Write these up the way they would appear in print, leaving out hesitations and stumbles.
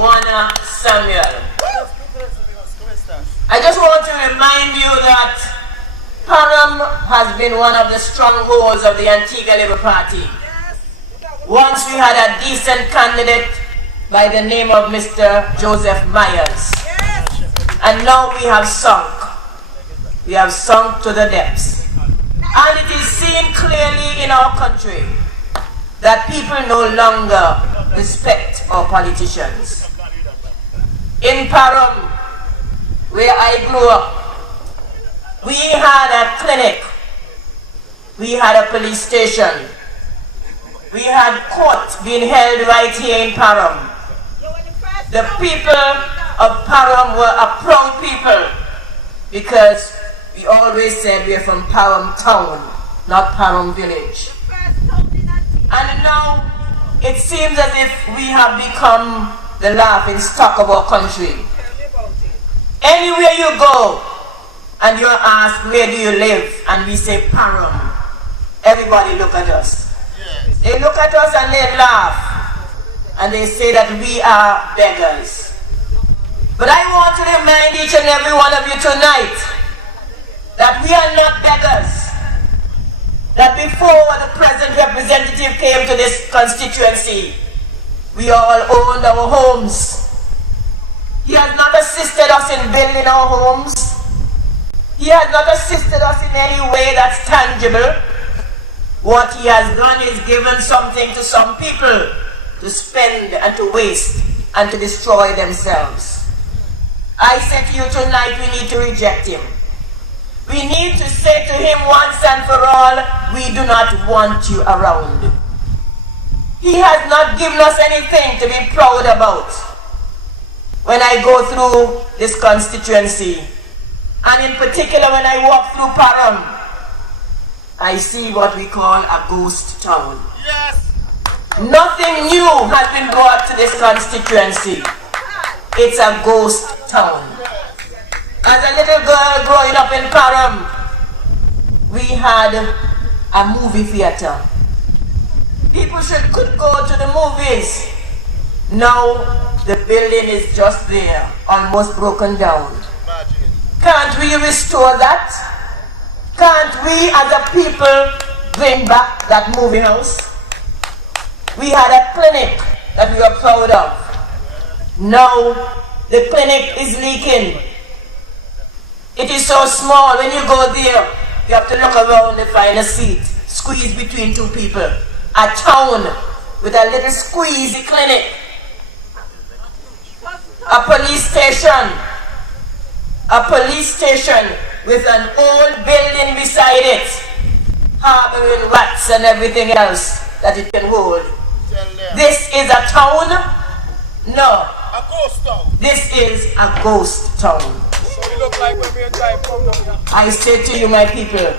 Juana Samuel. I just want to remind you that Parham has been one of the strongholds of the Antigua Labour Party. Once we had a decent candidate by the name of Mr. Joseph Myers. And now we have sunk. We have sunk to the depths. And it is seen clearly in our country that people no longer respect our politicians. In Parham, where I grew up, we had a clinic, we had a police station, we had court being held right here in Parham. The people of Parham were a proud people because we always said we are from Parham town, not Parham village. And now it seems as if we have become the laughing stock of our country. Anywhere you go and you're asked, where do you live? And we say Parham. Everybody look at us. They look at us and they laugh. And they say that we are beggars. But I want to remind each and every one of you tonight that we are not beggars. That before the present representative came to this constituency, we all owned our homes. He has not assisted us in building our homes. He has not assisted us in any way that's tangible. What he has done is given something to some people to spend and to waste and to destroy themselves. I say to you tonight, we need to reject him. We need to say to him once and for all, we do not want you around. He has not given us anything to be proud about. When I go through this constituency, and in particular when I walk through Parham, I see what we call a ghost town. Yes. Nothing new has been brought to this constituency. It's a ghost town. As a little girl growing up in Parham, we had a movie theater. People could go to the movies. Now the building is just there, almost broken down. Can't we restore that? Can't we as a people bring back that movie house? We had a clinic that we were proud of. Now the clinic is leaking. It is so small. When you go there, you have to look around and find a seat, squeeze between two people. A town with a little squeezy clinic. A police station with an old building beside it, harboring rats and everything else that it can hold. This is a town? No. A ghost town. This is a ghost town. So we look like when we are driving from the... I say to you, my people,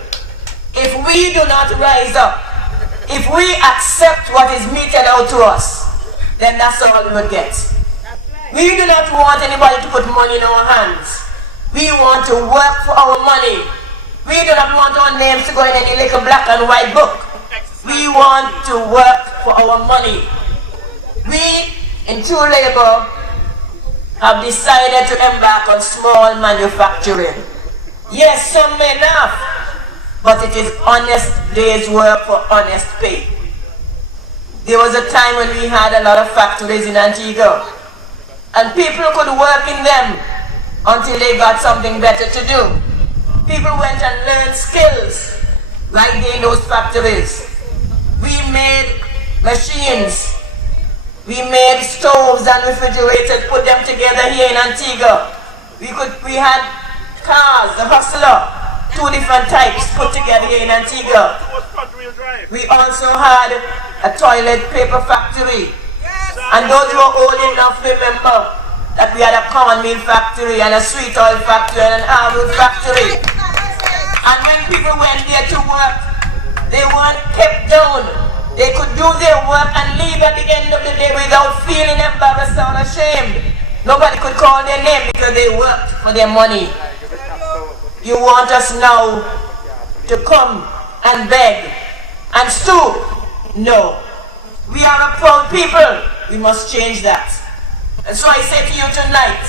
if we do not rise up, if we accept what is meted out to us, then that's all we will get. We do not want anybody to put money in our hands. We want to work for our money. We do not want our names to go in any little black and white book. We want to work for our money. We, in True Labour, have decided to embark on small manufacturing. Yes, some may laugh, but it is honest day's work for honest pay. There was a time when we had a lot of factories in Antigua, and people could work in them until they got something better to do. People went and learned skills right there in those factories. We made machines. We made stoves and refrigerators, put them together here in Antigua. We had cars, the Hustler, 2 different types put together here in Antigua. We also had a toilet paper factory. And those who are old enough remember that we had a cornmeal factory and a sweet oil factory and an oil factory. And when people went there to work, they weren't kept down. They could do their work and leave at the end of the day without feeling embarrassed or ashamed. Nobody could call their name because they worked for their money. You want us now to come and beg and stoop? No. We are a proud people. We must change that. And so I say to you tonight,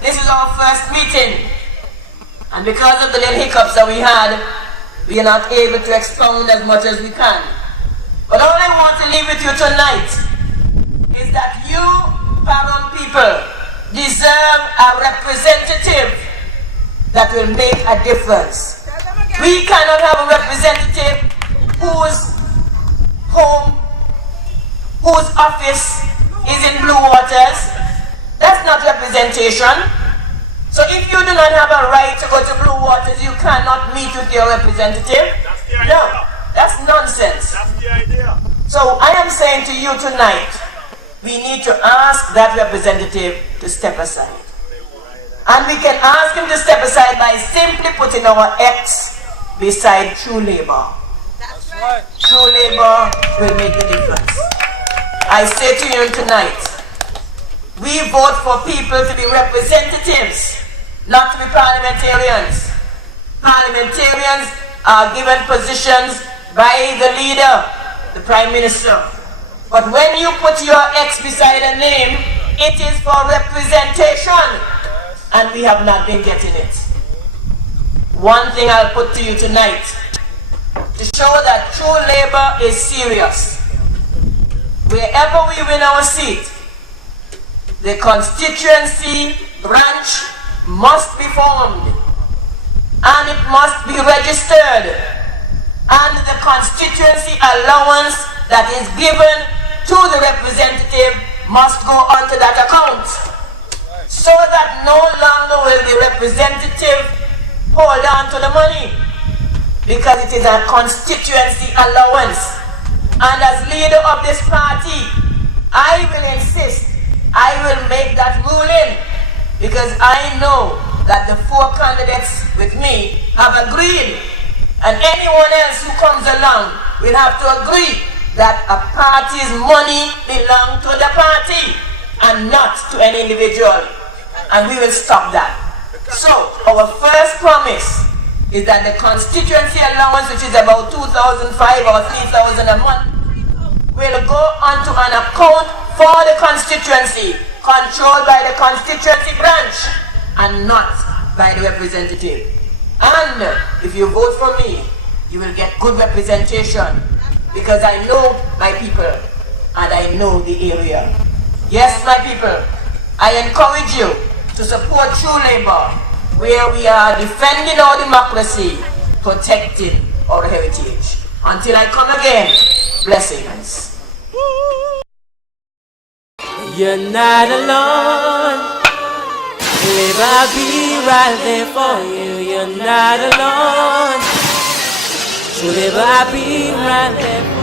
this is our first meeting. And because of the little hiccups that we had, we are not able to expound as much as we can. But all I want to leave with you tonight is that you, Parham people, deserve a representative that will make a difference. We cannot have a representative whose home, whose office is in Blue Waters. That's not representation. So if you do not have a right to go to Blue Waters, you cannot meet with your representative. That's the idea. No, that's nonsense. That's the idea. So I am saying to you tonight, we need to ask that representative to step aside. And we can ask him to step aside by simply putting our X beside true labor. That's right. True labor will make the difference. I say to you tonight, we vote for people to be representatives, not to be parliamentarians. Parliamentarians are given positions by the leader, the Prime Minister. But when you put your X beside a name, it is for representation. And we have not been getting it. One thing I'll put to you tonight, to show that true labor is serious. Wherever we win our seat, the constituency branch must be formed and it must be registered, and the constituency allowance that is given to the representative must go onto that account, so that no longer will the representative hold on to the money, because it is a constituency allowance. And as leader of this party, I will insist, I will make that ruling, because I know that the 4 candidates with me have agreed, and anyone else who comes along will have to agree that a party's money belongs to the party and not to an individual, and we will stop that. So our first promise is that the constituency allowance, which is about 2,500 or 3,000 a month, will go onto an account for the constituency, controlled by the constituency branch and not by the representative. And if you vote for me, you will get good representation, because I know my people and I know the area. Yes, my people, I encourage you to support true labor, where we are defending our democracy, protecting our heritage. Until I come again, blessings. You're not alone. Live, I'll be right there for you. You're not alone. So live, I'll be right there for you.